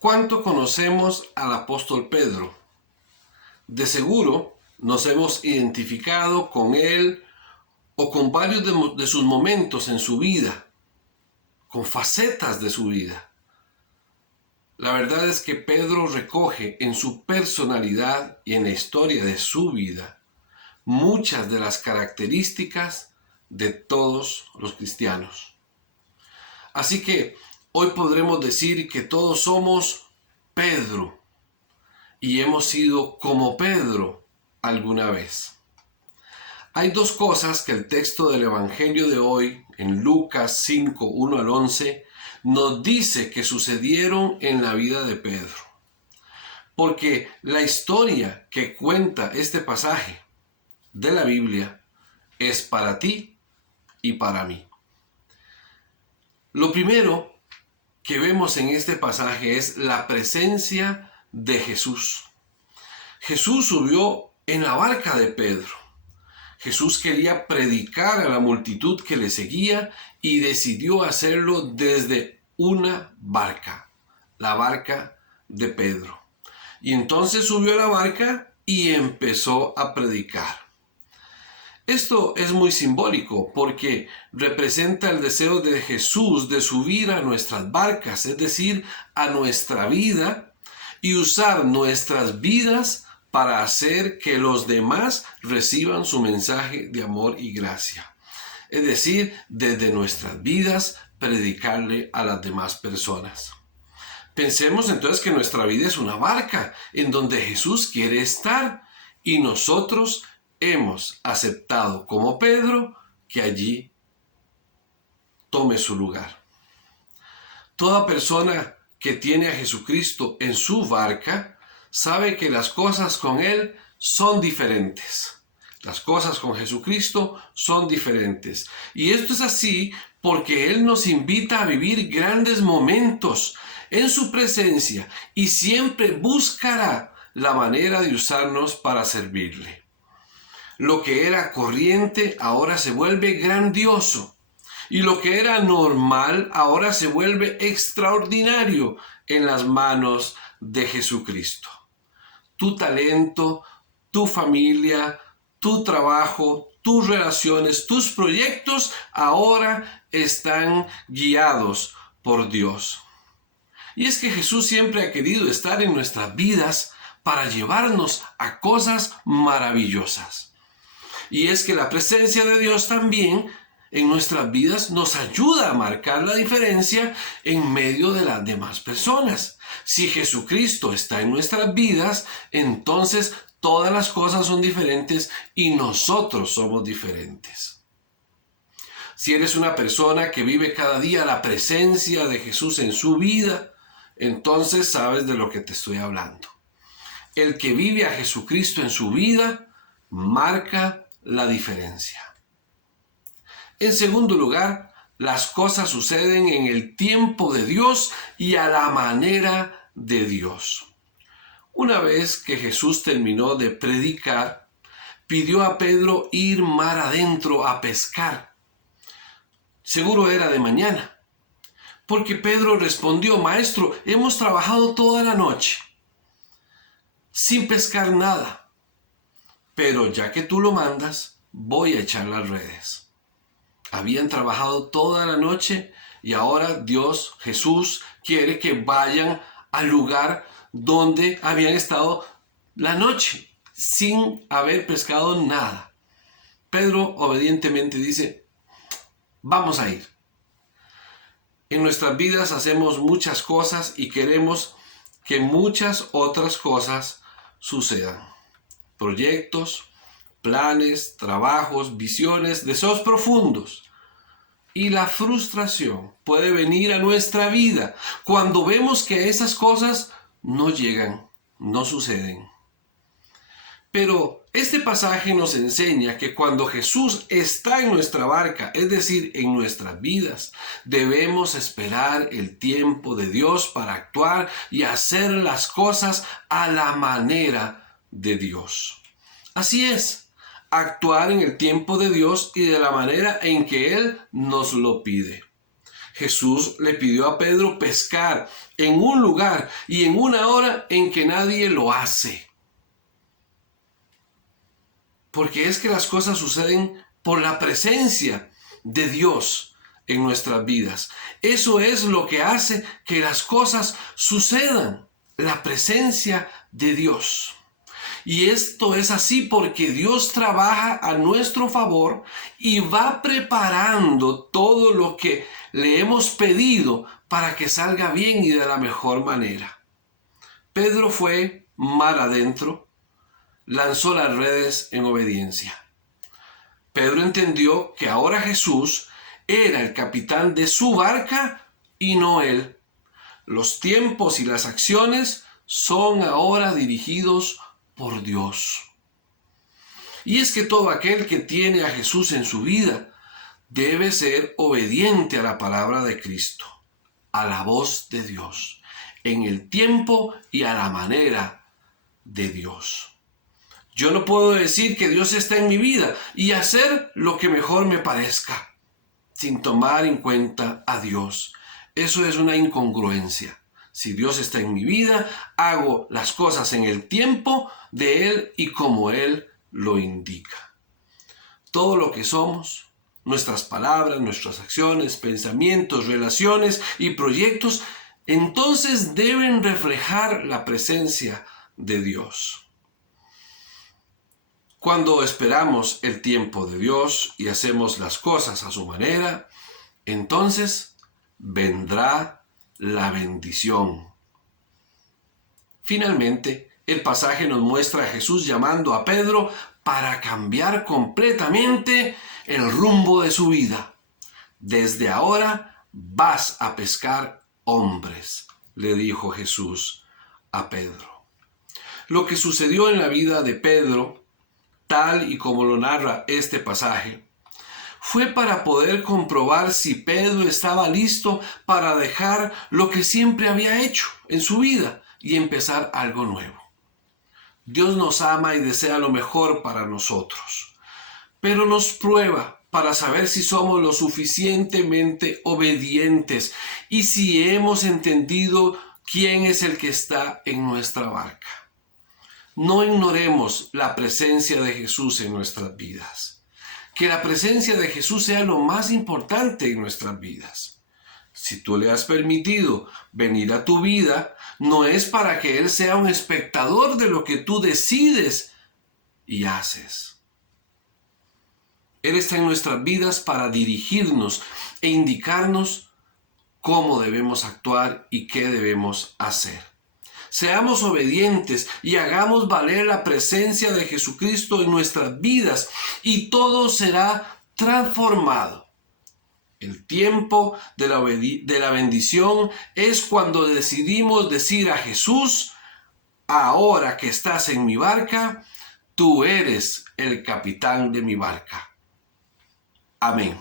¿Cuánto conocemos al apóstol Pedro? De seguro nos hemos identificado con él o con varios de sus momentos en su vida, con facetas de su vida. La verdad es que Pedro recoge en su personalidad y en la historia de su vida muchas de las características de todos los cristianos. Así que hoy podremos decir que todos somos Pedro y hemos sido como Pedro alguna vez. Hay dos cosas que el texto del Evangelio de hoy, en Lucas 5, 1 al 11, nos dice que sucedieron en la vida de Pedro. Porque la historia que cuenta este pasaje de la Biblia es para ti y para mí. Lo primero que vemos en este pasaje es la presencia de Jesús. Jesús subió en la barca de Pedro. Jesús quería predicar a la multitud que le seguía y decidió hacerlo desde una barca, la barca de Pedro. Y entonces subió a la barca y empezó a predicar. Esto es muy simbólico porque representa el deseo de Jesús de subir a nuestras barcas, es decir, a nuestra vida, y usar nuestras vidas para hacer que los demás reciban su mensaje de amor y gracia. Es decir, desde nuestras vidas, predicarle a las demás personas. Pensemos entonces que nuestra vida es una barca en donde Jesús quiere estar y nosotros hemos aceptado como Pedro que allí tome su lugar. Toda persona que tiene a Jesucristo en su barca sabe que las cosas con Él son diferentes. Las cosas con Jesucristo son diferentes. Y esto es así porque Él nos invita a vivir grandes momentos en su presencia y siempre buscará la manera de usarnos para servirle. Lo que era corriente ahora se vuelve grandioso. Y lo que era normal ahora se vuelve extraordinario en las manos de Jesucristo. Tu talento, tu familia, tu trabajo, tus relaciones, tus proyectos ahora están guiados por Dios. Y es que Jesús siempre ha querido estar en nuestras vidas para llevarnos a cosas maravillosas. Y es que la presencia de Dios también en nuestras vidas nos ayuda a marcar la diferencia en medio de las demás personas. Si Jesucristo está en nuestras vidas, entonces todas las cosas son diferentes y nosotros somos diferentes. Si eres una persona que vive cada día la presencia de Jesús en su vida, entonces sabes de lo que te estoy hablando. El que vive a Jesucristo en su vida marca la diferencia. En segundo lugar, las cosas suceden en el tiempo de Dios y a la manera de Dios. Una vez que Jesús terminó de predicar, pidió a Pedro ir mar adentro a pescar. Seguro era de mañana, porque Pedro respondió: Maestro, hemos trabajado toda la noche sin pescar nada, pero ya que tú lo mandas, voy a echar las redes. Habían trabajado toda la noche y ahora Dios, Jesús, quiere que vayan al lugar donde habían estado la noche sin haber pescado nada. Pedro obedientemente dice: vamos a ir. En nuestras vidas hacemos muchas cosas y queremos que muchas otras cosas sucedan. Proyectos, planes, trabajos, visiones, deseos profundos. Y la frustración puede venir a nuestra vida cuando vemos que esas cosas no llegan, no suceden. Pero este pasaje nos enseña que cuando Jesús está en nuestra barca, es decir, en nuestras vidas, debemos esperar el tiempo de Dios para actuar y hacer las cosas a la manera de Dios. Así es, actuar en el tiempo de Dios y de la manera en que Él nos lo pide. Jesús le pidió a Pedro pescar en un lugar y en una hora en que nadie lo hace. Porque es que las cosas suceden por la presencia de Dios en nuestras vidas. Eso es lo que hace que las cosas sucedan, la presencia de Dios. Y esto es así porque Dios trabaja a nuestro favor y va preparando todo lo que le hemos pedido para que salga bien y de la mejor manera. Pedro fue mar adentro, lanzó las redes en obediencia. Pedro entendió que ahora Jesús era el capitán de su barca y no él. Los tiempos y las acciones son ahora dirigidos por Dios. Y es que todo aquel que tiene a Jesús en su vida debe ser obediente a la palabra de Cristo, a la voz de Dios, en el tiempo y a la manera de Dios. Yo no puedo decir que Dios está en mi vida y hacer lo que mejor me parezca, sin tomar en cuenta a Dios. Eso es una incongruencia. Si Dios está en mi vida, hago las cosas en el tiempo de Él y como Él lo indica. Todo lo que somos, nuestras palabras, nuestras acciones, pensamientos, relaciones y proyectos, entonces deben reflejar la presencia de Dios. Cuando esperamos el tiempo de Dios y hacemos las cosas a su manera, entonces vendrá la bendición. Finalmente, el pasaje nos muestra a Jesús llamando a Pedro para cambiar completamente el rumbo de su vida. Desde ahora vas a pescar hombres, le dijo Jesús a Pedro. Lo que sucedió en la vida de Pedro, tal y como lo narra este pasaje, fue para poder comprobar si Pedro estaba listo para dejar lo que siempre había hecho en su vida y empezar algo nuevo. Dios nos ama y desea lo mejor para nosotros, pero nos prueba para saber si somos lo suficientemente obedientes y si hemos entendido quién es el que está en nuestra barca. No ignoremos la presencia de Jesús en nuestras vidas. Que la presencia de Jesús sea lo más importante en nuestras vidas. Si tú le has permitido venir a tu vida, no es para que Él sea un espectador de lo que tú decides y haces. Él está en nuestras vidas para dirigirnos e indicarnos cómo debemos actuar y qué debemos hacer. Seamos obedientes y hagamos valer la presencia de Jesucristo en nuestras vidas y todo será transformado. El tiempo de la bendición es cuando decidimos decir a Jesús: ahora que estás en mi barca, tú eres el capitán de mi barca. Amén.